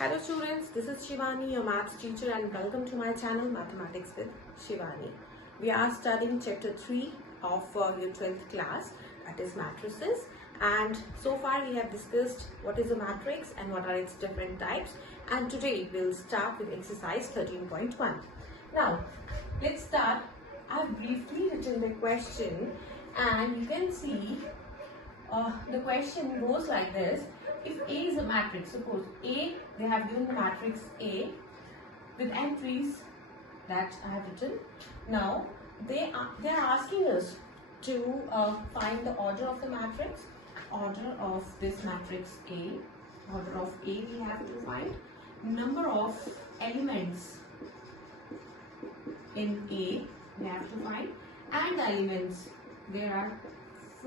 Hello students, this is Shivani, your maths teacher, and welcome to my channel Mathematics with Shivani. We are studying chapter 3 of your 12th class, that is matrices, and so far we have discussed what is a matrix and what are its different types, and today we'll start with exercise 13.1. Now let's start. I have briefly written the question and you can see the question goes like this. If A is a matrix, suppose A, they have given the matrix A with entries that I have written. Now they are asking us to find the order of the matrix, order of this matrix A. Order of A we have to find, number of elements in A we have to find, and the elements. There are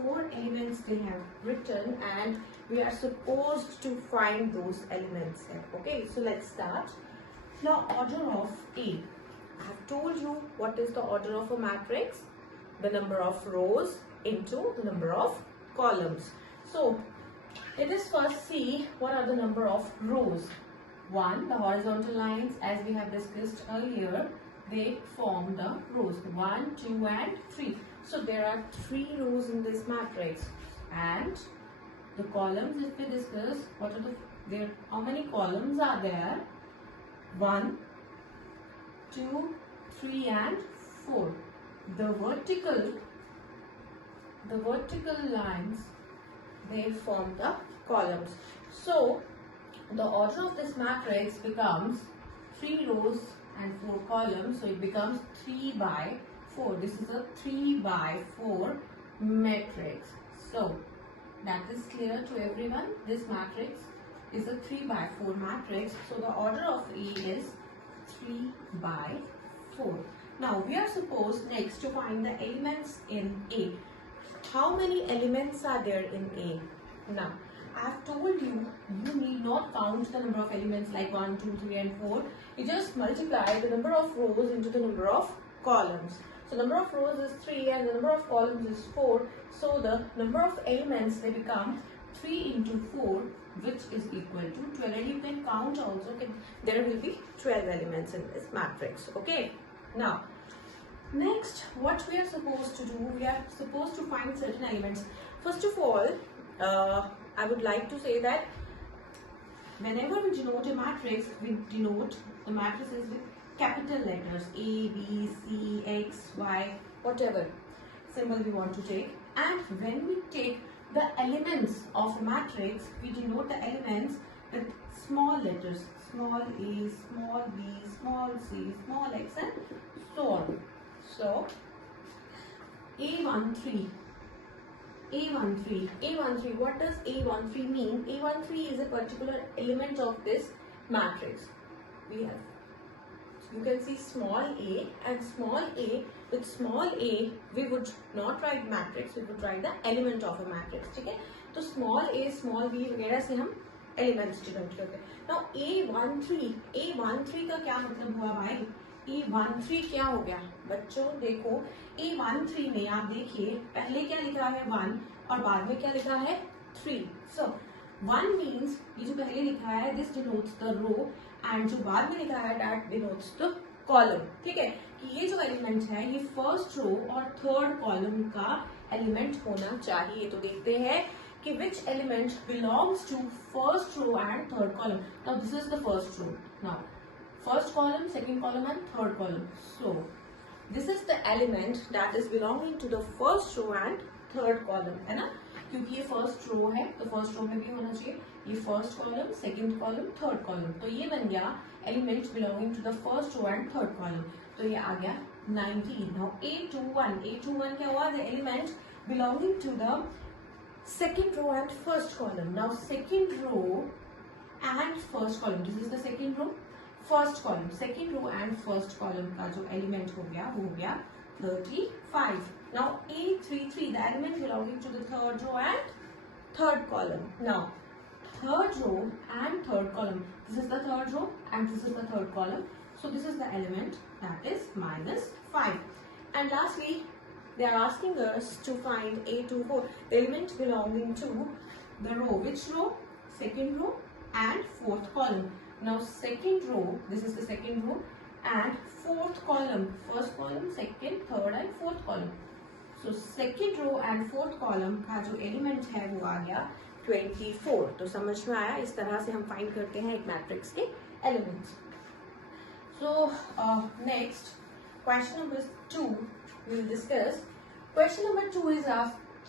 4 elements they have written and we are supposed to find those elements here. Okay, so let's start. Now order of A. I have told you what is the order of a matrix, the number of rows into the number of columns. So let us first see what are the number of rows. 1, the horizontal lines, as we have discussed earlier, they form the rows 1, 2 and 3. So there are 3 rows in this matrix, and the columns, if we discuss, what are there? How many columns are there? 1, 2, 3 and 4. The vertical lines, they form the columns. So the order of this matrix becomes 3 rows and 4 columns, so it becomes 3 by 4. This is a 3 by 4 matrix. So that is clear to everyone. This matrix is a 3 by 4 matrix. So the order of A is 3 by 4. Now we are supposed next to find the elements in A. How many elements are there in A? Now I have told you, you need not count the number of elements like 1, 2, 3 and 4. You just multiply the number of rows into the number of columns. So number of rows is 3 and the number of columns is 4. So the number of elements, they become 3 into 4, which is equal to 12. And you can count also, okay, there will be 12 elements in this matrix. Okay. Now next, what we are supposed to do, we are supposed to find certain elements. First of all, I would like to say that whenever we denote a matrix, we denote the matrices with capital letters A, B, C, X, Y, whatever symbol we want to take. And when we take the elements of a matrix, we denote the elements with small letters, small a, small b, small c, small x and so on. So A13, what does A13 mean? A13 is a particular element of this matrix. We have, you can see small a, and small a, with small a we would not write matrix, we would write the element of a matrix. Okay, so small a, small b वगैरह से हम elements denote करते हैं. Now A13 का क्या मतलब हुआ भाई? A13 क्या हो गया बच्चों? देखो A13 में आप देखिए पहले क्या लिखा है 1 और बाद में क्या लिखा है 3. So 1 means ये जो पहले लिखा है this denotes the row and जो बाद में लिखा है that denotes the column. ठीक है कि ये जो एलिमेंट है ये फर्स्ट रो और थर्ड कॉलम का एलिमेंट होना चाहिए. तो देखते हैं कि which element belongs to first row and third column. Now this is the first row. Now first column, second column and third column. So this is the element that is belonging to the first row and third column, है ना? क्योंकि ये first row है तो first row में भी होना चाहिए ये first column, second column, third column. तो ये बन गया element belonging to the first row and third column. तो ये आ गया 19. Now A21 क्या हुआ? The element belonging to the second row and first column. Now second row and first column, this is the second row, first column, second row and first column का जो element हो गया वो हो गया 35. Now A33, the element belonging to the third row and third column. Now third row and third column, this is the third row and this is the third column. So this is the element that is -5. And lastly, they are asking us to find A24, the element belonging to the row. Which row? Second row and fourth column. Now second row, this is the second row and fourth column, first column, second, third and fourth column. So second row and fourth column का जो element है वो आ गया 24. तो समझ में आया, इस तरह से हम फाइंड करते हैं एक मैट्रिक्स के elements. So next question number 2 we will discuss. Question number 2 is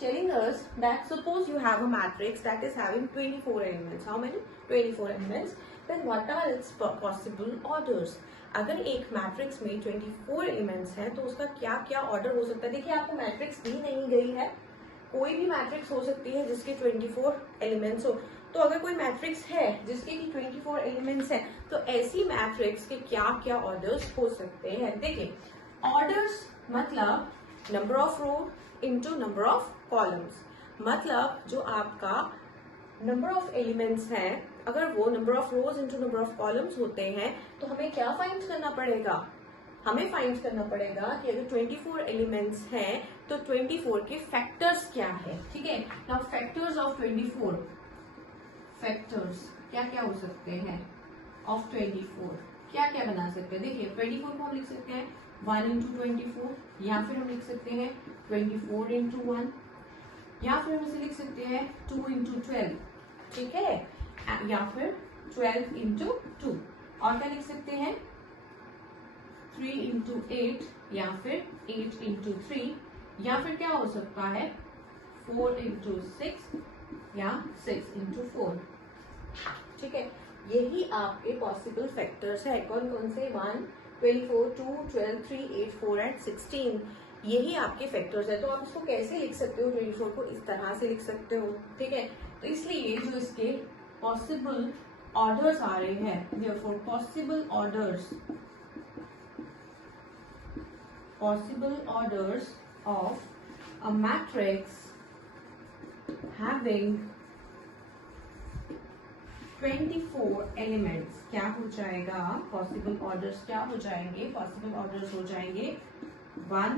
telling us that suppose you have a matrix that is having 24 elements. How many? 24 elements. Then what are its possible orders? अगर एक matrix में 24 elements हैं तो उसका क्या क्या order हो सकता है. देखिए आपको मैट्रिक्स दी नहीं गई है, कोई भी मैट्रिक्स हो सकती है जिसके 24 एलिमेंट्स हो. तो अगर कोई मैट्रिक्स है जिसके की 24 एलिमेंट्स है तो ऐसी मैट्रिक्स के क्या क्या ऑर्डर्स हो सकते हैं. देखिए ऑर्डर्स मतलब number of row into number of columns. मतलब जो आपका नंबर ऑफ एलिमेंट्स है, अगर वो number of rows into number of columns होते हैं तो हमें क्या फाइंड करना पड़ेगा. हमें फाइंड करना पड़ेगा कि अगर 24 एलिमेंट्स हैं तो 24 के फैक्टर्स क्या है. ठीक है. नाउ फैक्टर्स ऑफ 24, फैक्टर्स क्या क्या हो सकते हैं ऑफ 24, क्या क्या बना सकते हैं. देखिए 24 को हम लिख सकते हैं 1 इंटू 24, या फिर हम लिख सकते हैं 24 इंटू 1, या फिर हम इसे लिख सकते हैं 2 इंटू 12. ठीक है. या फिर 12 इंटू 2, और क्या लिख सकते हैं 3 इंटू 8, या फिर 8 इंटू 3, या फिर क्या हो सकता है 4 इंटू 6, या 6 इंटू 4. ठीक है. यही आपके पॉसिबल फैक्टर्स है. कौन कौन से? 1, 24, 2, 12, 3, 8, 4 एंड 16. यही आपके फैक्टर्स है. तो आप इसको कैसे लिख सकते हो? 24 को इस तरह से लिख सकते हो. ठीक है. तो इसलिए जो इसके पॉसिबल ऑर्डर्स आ रहे हैं, therefore possible orders of a matrix having 24 elements क्या हो जाएगा? पॉसिबल ऑर्डर्स क्या हो जाएंगे? पॉसिबल ऑर्डर्स हो जाएंगे 1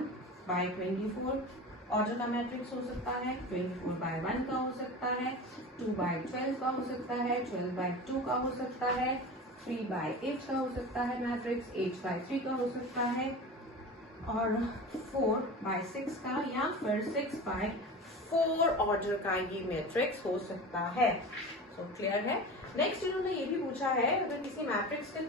by 24 ऑर्डर का मैट्रिक्स हो सकता है, 24 by 1 का हो सकता है, 2 by 12 का हो सकता है, 12 by 2 का हो सकता है, 3 by 8 का हो सकता है मैट्रिक्स, 8 by 3 का हो सकता है, और 4 by 6 का, या फिर 6 by 4 ऑर्डर का ये मैट्रिक्स हो सकता है. सो क्लियर है. नेक्स्ट इन्होंने ये भी पूछा है अगर किसी मैट्रिक्स के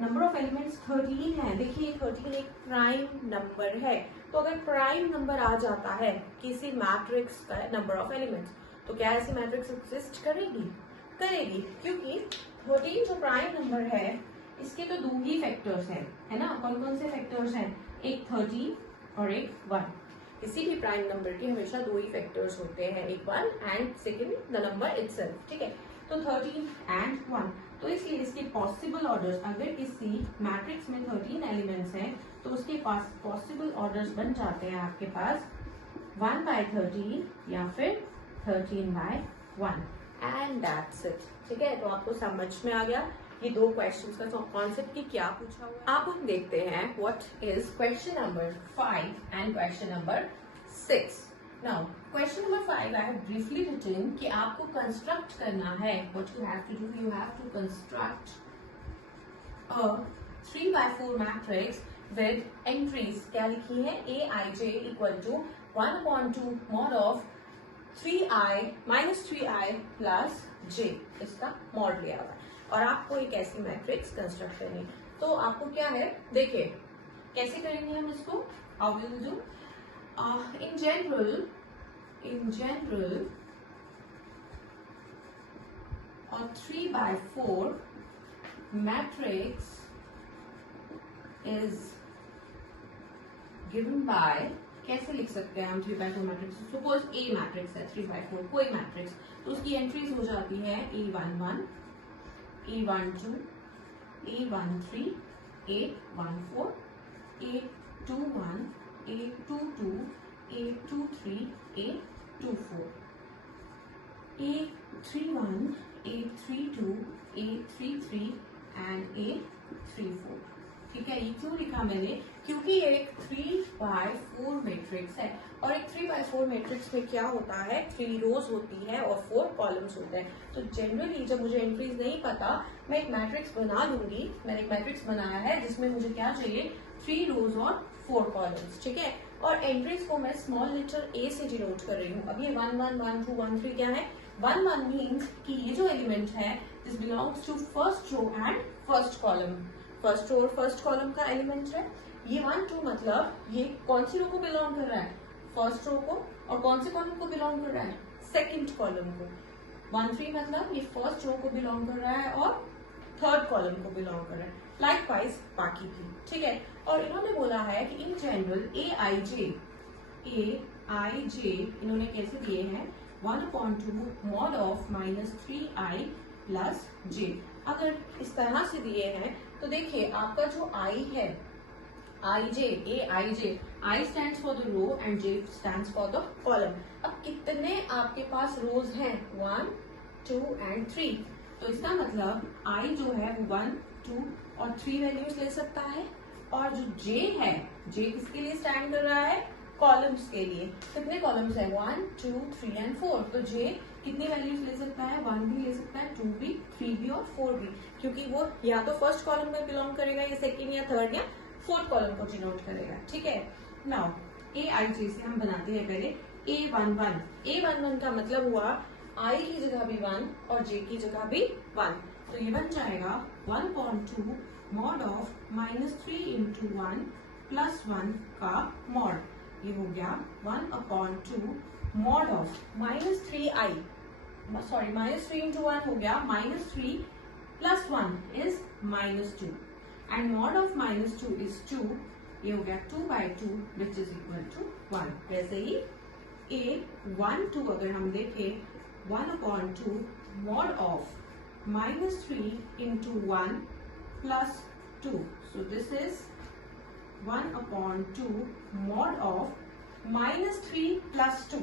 नंबर ऑफ एलिमेंट्स 13 है. देखिए 13 एक प्राइम नंबर है. तो अगर प्राइम नंबर आ जाता है किसी मैट्रिक्स का नंबर ऑफ एलिमेंट्स तो क्या ऐसी मैट्रिक्स एग्जिस्ट करेगी? करेगी, क्योंकि 13 जो प्राइम नंबर है इसके तो 2 ही फैक्टर्स हैं, है ना. कौन कौन से फैक्टर्स हैं? एक 13 और एक 1. किसी भी प्राइम नंबर के हमेशा 2 ही फैक्टर्स होते हैं, एक 1 and second the number itself. ठीक है. तो 13 एंड 1. तो इसलिए इसके पॉसिबल ऑर्डर्स, अगर किसी मैट्रिक्स में 13 एलिमेंट्स हैं तो उसके पास पॉसिबल ऑर्डर्स बन जाते हैं आपके पास 1 by 13 या फिर 13 by 1 एंड दैट्स इट. ठीक है. तो आपको समझ में आ गया ये 2 क्वेश्चंस का कॉन्सेप्ट की क्या पूछा हुआ. अब हम देखते हैं what is question number 5 and question number 6. Now question number 5 I have briefly written कि आपको कंस्ट्रक्ट करना है. What you have to do, you have to construct a 3 by 4 matrix with entries. क्या लिखी है? aij equal to 1/2 mod of 3i minus 3i plus j. इसका mod लिया हुआ है और आपको एक ऐसी मैट्रिक्स कंस्ट्रक्ट करनी. तो आपको क्या है, देखिए कैसे करेंगे हम इसको. How will do? in general a 3 by 4 matrix is given by, कैसे लिख सकते हैं हम 3 by 4 matrix. Suppose A matrix है 3 by 4 कोई मैट्रिक्स, तो उसकी एंट्रीज हो जाती है A11, A12, A13, A14, A21, A22, A23, A24, A31, A32, A33 and A34. ठीक है. ये क्यों लिखा मैंने? क्योंकि एक 3 by 4 मैट्रिक्स मैट्रिक्स है। और एक 3x4 मैट्रिक्स में क्या होता है, 3 रोज होती है और 4 कॉलम्स होते हैं। तो जनरली जब मुझे एंट्रीज नहीं पता, मैं एक मैट्रिक्स बना लूंगी। मैंने एक मैट्रिक्स बनाया है जिसमें मुझे क्या चाहिए, 3 रोज और 4 कॉलम्स, ठीक है। और एंट्रीज को मैं स्मॉल लेटर ए से डिनोट कर रही हूँ। अब ये 1 1 1 2 1 3 क्या है, 1 1 मीन्स कि ये जो एलिमेंट है this belongs to first row and first column. First row और फर्स्ट कॉलम का एलिमेंट है। ये 1 2 मतलब ये कौन सी रो को बिलोंग कर रहा है, फर्स्ट रो को, और कौन से कॉलम को बिलोंग कर रहा है, सेकंड कॉलम को। 1 3 मतलब ये फर्स्ट रो को बिलोंग कर रहा है और थर्ड कॉलम को बिलोंग कर रहा है। लाइकवाइज बाकी भी, ठीक है। और इन्होंने बोला है कि इन जनरल ए आई जे इन्होंने कैसे दिए हैं, 1/2 mod of -3i plus j। अगर इस तरह से दिए हैं तो देखिए आपका जो i है, I stands for the row and j stands for the column। अब कितने आपके पास रोज हैं, 1 2 and 3। तो इसका मतलब I जो है वो 1 2 और 3 वैल्यूज ले सकता है, और जो j है, j किसके लिए स्टैंड कर रहा है, कॉलम्स के लिए। कितने कॉलम्स है, 1 2 3 and 4। तो j कितनी वैल्यूज ले सकता है, 1 भी ले सकता है, 2 भी, 3 भी और 4 भी, क्योंकि वो या तो फर्स्ट कॉलम में बिलोंग करेगा, या सेकेंड या थर्ड या फोर्थ कॉलम को डिनोट करेगा, ठीक है। नाउ ए आई जे से हम बनाते हैं पहले A11 का मतलब हुआ I की जगह भी 1 और J की जगह भी 1। तो ये बन जाएगा 1/2 मॉड ऑफ -3 into 1 प्लस 1 का मॉड। ये हो गया 1/2 mod of -3i, sorry -3 into 1 हो गया -3 plus 1 is -2 and mod of -2 is 2। ये हो गया 2/2 विच इज इक्वल टू 1। वैसे ही A12 अगर हम देखें, 1/2 mod of -3 into 1 plus 2। So this is 1/2 mod of -3 plus 2।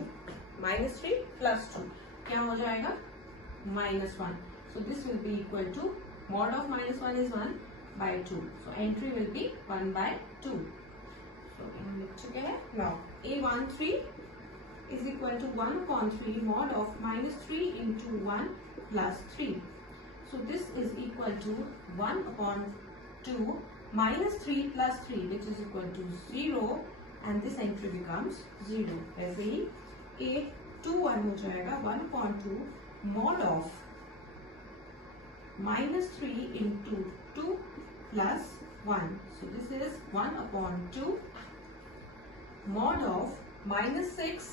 -3 plus 2 क्या हो जाएगा, -1। So this will be equal to mod of -1 is 1/2। So entry will be 1/2। So हम लिख चुके हैं। Now A13 is equal to 1/3 mod of -3 into 1 plus 3। So this is equal to 1/2 -3 plus 3 which is equal to 0 and this entry becomes 0। ऐसे ही A21 हो जाएगा 1/2 mod of -3 into 2 plus 1। So this is 1/2 mod of -6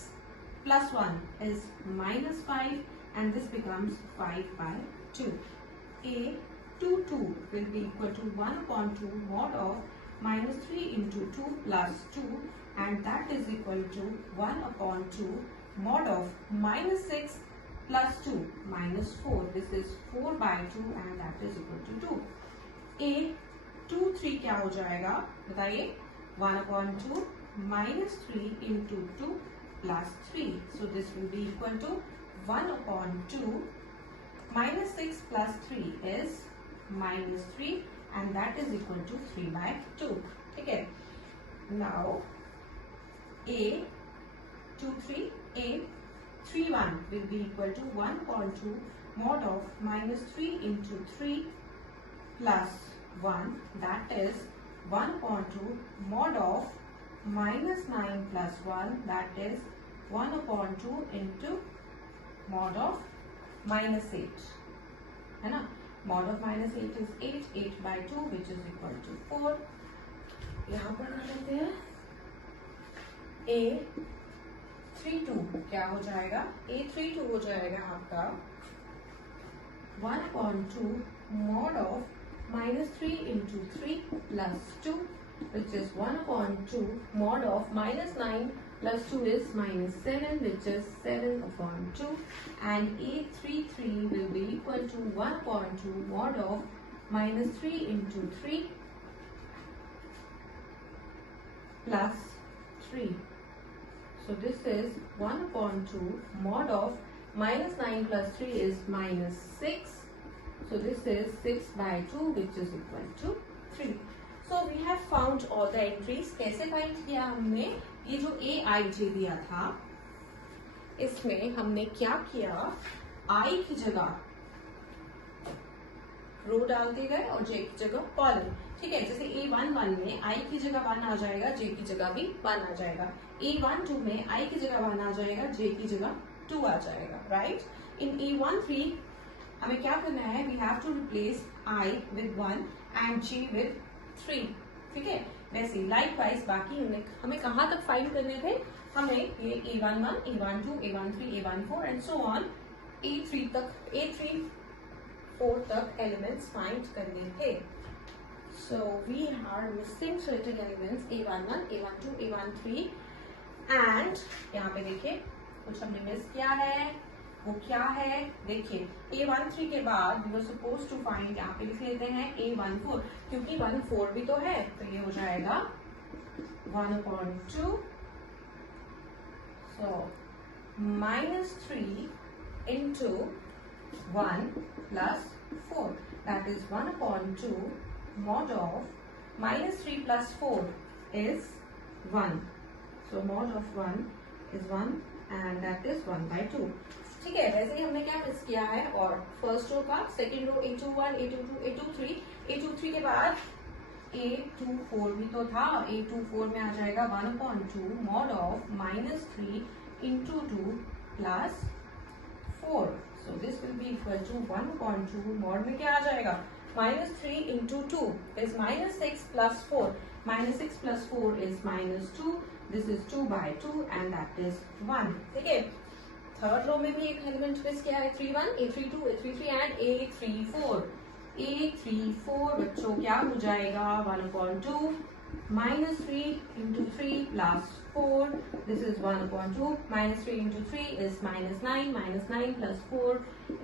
plus 1 is -5 and this becomes 5/2। A22 will be equal to 1/2 mod of -3 into 2 plus 2 and that is equal to 1/2 mod of -6 plus 2 -4। This is 4/2 and that is equal to 2। A23 क्या हो जाएगा बताइए, 1/2 -3 into 2 plus 3। So this will be equal to 1/2 -6 plus 3 is -3 and that is equal to 3/2। ठीक है। Now A31 will be equal to 1/2 mod of -3 into 3 plus 1 that is 1/2 mod of -9 plus 1 that is 1/2 into mod of -8 है ना। mod of -8 is 8, 8/2 which is equal to 4। यहाँ पर कर लेते हैं। A32 क्या हो जाएगा, A32 हो जाएगा आपका 1/2 mod of -3 into 3 plus 2 which is 1/2 mod of -9 plus 2 is -7 which is 7/2 and A33 will be equal to 1/2 mod of -3 into 3 plus 3। So this is 1/2 mod of -9 plus 3 is -6। So this is 6/2 which is equal to 3। So we have found all the entries। कैसे find किया हमने, ये जो ए आई जे दिया था इसमें हमने क्या किया, आई की जगह रो डालते गए और जे की जगह कॉलम। ठीक है, जैसे A11 में आई की जगह 1 आ जाएगा, जे की जगह भी 1 आ जाएगा। A12 में आई की जगह 1 आ जाएगा, जे की जगह 2 आ जाएगा, राइट। इन A13 हमें क्या करना है, we have to replace i with 1 and j with 3। ठीक है, वैसे लाइकवाइज बाकी हमें कहाँ तक फाइंड करने थे, हमें ये A11, A12, A13, A14 and so on A3 तक, A3 4 तक एलिमेंट्स फाइंड करने थे। So we are missing certain elements A11, A12, A13 and यहाँ पे देखिए कुछ हमने मिस किया है, वो क्या है देखिए। A13 के बाद we were supposed to find, यहाँ पे लिख लेते हैं A14, क्योंकि 14 भी तो है, तो ये हो जाएगा 1/2, so -3 into 1 plus 4, that is 1/2 mod of -3 plus 4 is 1, so mod of 1 is 1 and that is 1/2। ठीक है, वैसे ही हमने क्या मिस किया है, और फर्स्ट रो का second row A21, A22, A23, A23 के बाद A24 भी तो था, A24 में आ जाएगा 1/2 mod of -3 into 2 plus 4, so this will be equal to 1/2 mod में क्या आ जाएगा, -3 into 2 is -6 plus 4, -6 plus 4 is -2, this is 2/2 and that is 1। ठीक है, थर्ड रो में भी एक एलिमेंट मिस किया है, A31, A32, A33 and A34। A34 बच्चों क्या हो जाएगा, 1/2 -3 into 3 plus 4, this is 1/2, -3 into 3 is -9, -9 plus 4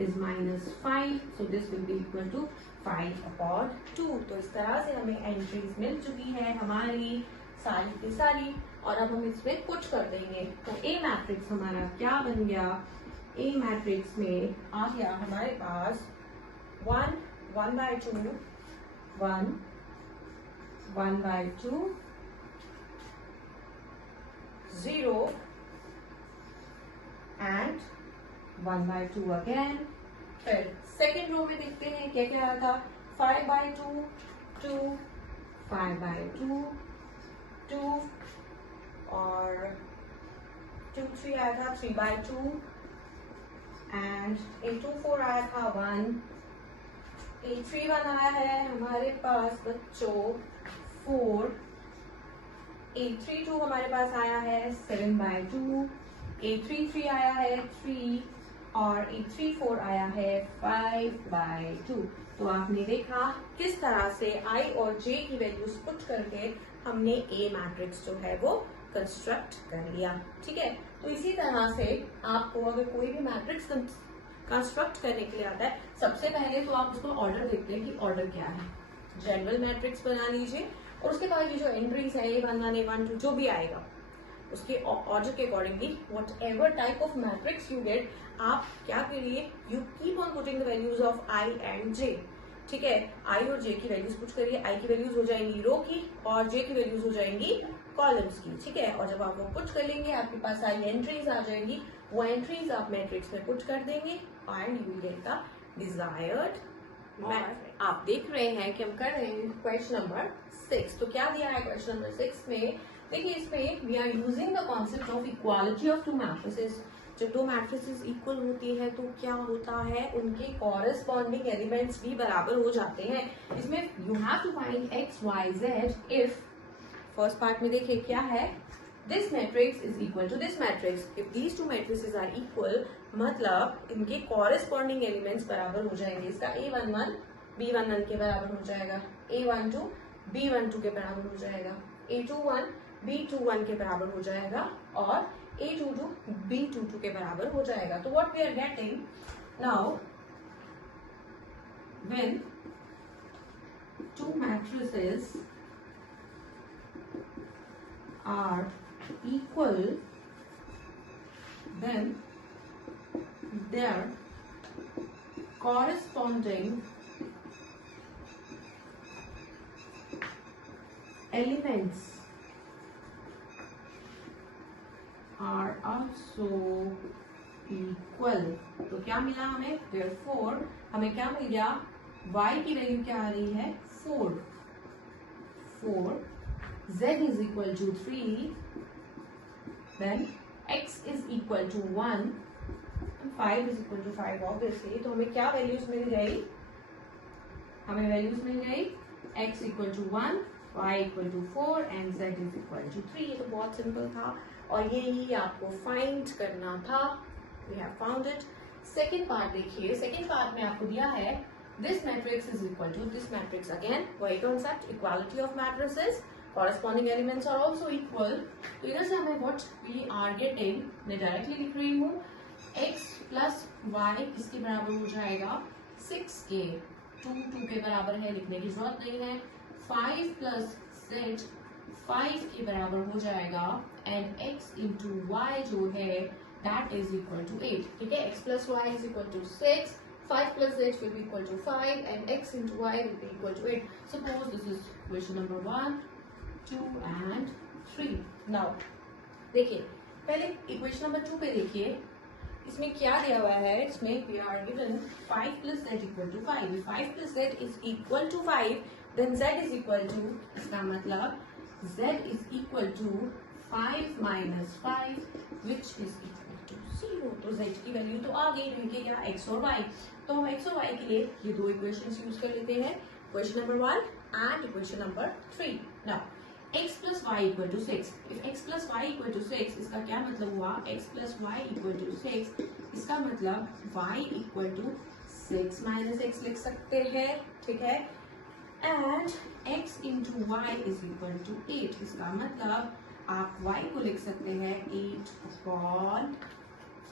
is -5, so this will be equal to 5/2। तो इस तरह से हमें एंट्रीज मिल चुकी है हमारी सारी की सारी, और अब हम इसमें पुट कर देंगे। तो ए मैट्रिक्स हमारा क्या बन गया, ए मैट्रिक्स में आ गया हमारे पास 1, 1/2, 1, 1/2, 0 एंड 1/2 अगेन। फिर सेकेंड रो में देखते हैं क्या क्या आया था, 5/2, 2, 5/2, 2 और 2, 3 आया था 3/2 एंड A24 आया था 1, A31 आया है हमारे पास बच्चों 4, A32 हमारे पास आया है 7/2, A33 आया है 3 और A34 आया है 5/2। तो आपने देखा किस तरह से I और J की वैल्यूज पुट करके हमने A मैट्रिक्स जो है वो कंस्ट्रक्ट कर लिया। ठीक है, तो इसी तरह से आपको अगर कोई भी मैट्रिक्स कंस्ट्रक्ट करने के लिए आता है, सबसे पहले तो आप उसको ऑर्डर देखते हैं कि ऑर्डर क्या है। जनरल मैट्रिक्स बना लीजिए और उसके बाद ये जो एंट्रीज है A11, A12 जो भी आएगा उसके ऑर्डर के accordingly what ever type of matrix you get, आप क्या करिए, you keep on putting the values of I and J। ठीक है, I और J की वैल्यूज पुट करिए, I की वैल्यूज हो जाएंगी रो की और J की वैल्यूज हो जाएंगी कॉलम्स की। ठीक है, और जब आप वो पुट कर लेंगे आपके पास आई एंट्रीज आ जाएंगी, वो एंट्रीज आप मैट्रिक्स में पुट कर देंगे and you will get the desired matrix. आप देख रहे हैं कि हम कर रहे हैं क्वेश्चन नंबर 6। तो क्या दिया है क्वेश्चन नंबर 6 में, देखिए इसमें we are using the concept of equality of two matrices. जब दो मैट्रिसेस इक्वल होती है तो क्या होता है, उनके कॉरेस्पॉन्डिंग एलिमेंट्स भी बराबर हो जाते हैं। इसमें you have to find x y z if, first part में देखिए क्या है, this matrix is equal to this matrix. If these two matrices are equal, मतलब इनके कॉरेस्पॉन्डिंग एलिमेंट्स बराबर हो जाएंगे। इसका A11 B11 के बराबर हो जाएगा, A12 B12 के बराबर हो जाएगा, A21 B21 के बराबर हो जाएगा और A22 B22 के बराबर हो जाएगा। तो what we are getting now, when two matrices are equal, then their corresponding elements are also equal. तो क्या मिला हमें, therefore हमें क्या मिल गया, y की वैल्यू क्या आ रही है 4, z is equal to 3, then x is equal to 1, 5 is equal to 5 obviously. तो हमें क्या वैल्यूज मिल गई, हमें वैल्यूज मिल गई x equal to 1, y equal to 4 and z is equal to 3। ये तो बहुत सिंपल था और ये ही आपको फाइंड करना था। We have found it. Second part देखिए, सेकेंड पार्ट में आपको दिया है this matrix is equal to this matrix, again वही concept, equality of matrices, corresponding elements are also equal। तो इधर से हमें what we are getting, मैं डायरेक्टली लिख रही हूँ, x प्लस y किसके बराबर हो जाएगा 6 के, 2 के बराबर है, लिखने की जरूरत नहीं है। 5 प्लस z 5 के बराबर हो जाएगा एंड x इंटू वाई जो है that is equal to 8, ठीक है। x plus y is equal to 6, 5 plus z will be equal to 5 and x into y will be equal to 8। Suppose this is equation number 1, 2 and 3। Now देखिए पहले equation number 2 पे देखिए, इसमें क्या दिया हुआ है, इसमें we are given 5 plus z equal to 5। If 5 plus z is equal to 5 then z is equal to, इसका मतलब z is equal to 5 minus 5 which is equal to 0। तो z की वैल्यू तो आ गई, रहेंगे क्या x और y। तो हम x और y के लिए ये दो इक्वेशंस यूज कर लेते हैं, equation number 1 and equation number 3। Now x plus y equal to 6, if x plus y equal to 6 इसका क्या मतलब हुआ, x plus y equal to 6 इसका मतलब y equal to 6 minus x लिख सकते हैं, ठीक है। And x into y is equal to 8, इसका मतलब आप y को लिख सकते हैं 8 upon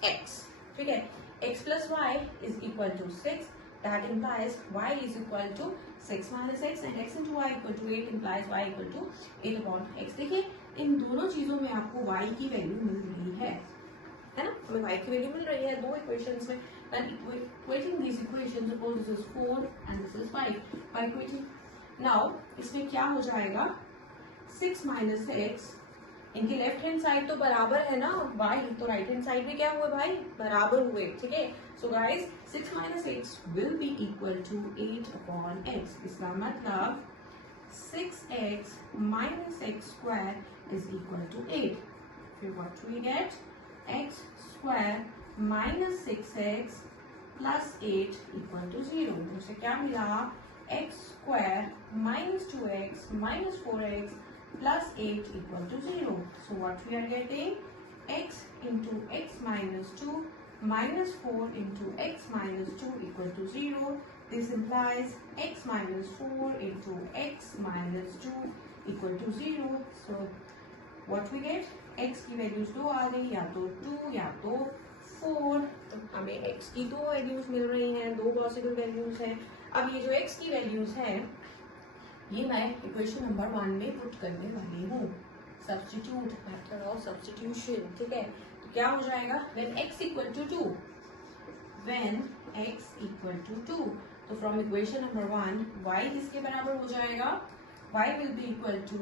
x, ठीक है। x plus y is equal to 6, that implies y is equal to 6 minus x and x into y equal to 8 implies y equal to 8 upon x। देखिए इन दोनों चीजों में आपको y की वैल्यू मिल रही है ना, हमें y की वैल्यू मिल रही है दो इक्वेशंस में। and equating these equations, suppose this is 4 and this is 5, by equating now इसमें क्या हो जाएगा, 6 minus x, इनकी लेफ्ट हैंड साइड तो बराबर है ना y, तो राइट हैंड साइड भी क्या हुए भाई, बराबर हुए, ठीक है। So guys 6 minus x will be equal to 8 upon x, इसका मतलब 6x minus x square is equal to 8। फिर what we get, x square minus 6x plus 8 equal to 0। मुझे क्या मिला, x square minus 2x minus 4x plus 8 equal to 0। So what we are getting, x into x minus 2 minus 4 into x minus 2 equal to 0। This implies x minus 4 into x minus 2 equal to 0। So what we get, x की values दो आ गई, या तो 2 या तो 4। तो हमें x की दो वैल्यूज मिल रही हैं, दो पॉसिबल वैल्यूज हैं। अब ये जो x की वैल्यूज हैं ये मैं इक्वेशन नंबर 1 में पुट करने वाली हूँ, सब्स्टिट्यूट, मेथड ऑफ सब्स्टिट्यूशन, ठीक है। तो क्या हो जाएगा, when x equal to 2, when x equal to 2, तो फ्रॉम इक्वेशन नंबर 1 y किसके बराबर हो जाएगा, y will be equal to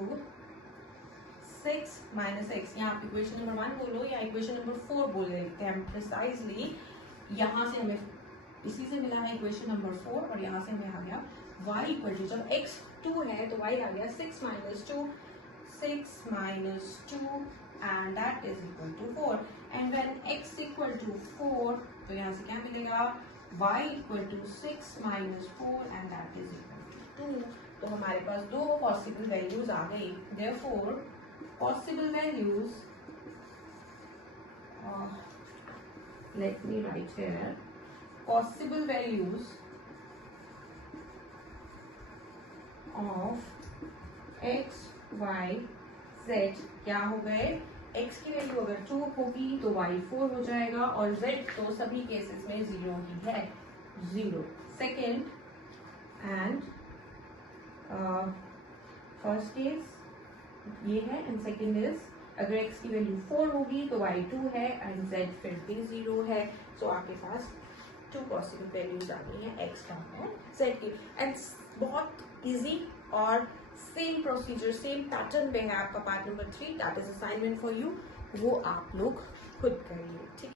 6 minus x, यहाँ आप इक्वेशन नंबर 1 बोलो या इक्वेशन नंबर 4 बोल लेते हैं प्रिसाइजली। यहाँ से हमें इसी से मिला है इक्वेशन नंबर 4 और यहाँ से हमें आ गया y इक्वल टू, जब x 2 है तो y आ गया 6 minus 2, 6 minus 2 and that is equal to 4। and when x equal to 4 तो यहाँ से क्या मिलेगा, y equal to 6 minus 4 and that is equal to 2। तो हमारे पास दो पॉसिबल वैल्यूज आ गई, therefore possible values, let me write here, possible values of x, y, z क्या हो गए, x की वैल्यू अगर 2 होगी तो y 4 हो जाएगा और z तो सभी केसेस में 0 ही है, 0। सेकेंड एंड फर्स्ट केस ये है एंड सेकेंड इज अगर x की वैल्यू 4 होगी तो y 2 है एंड z फिर भी 0 है। सो आपके पास टू पॉसिबल वैल्यूज आ गई हैं x का और z की। एंड बहुत इजी और सेम प्रोसीजर सेम पैटर्न पे है आपका part number 3, that is assignment for you. वो आप लोग खुद करिए, ठीक है।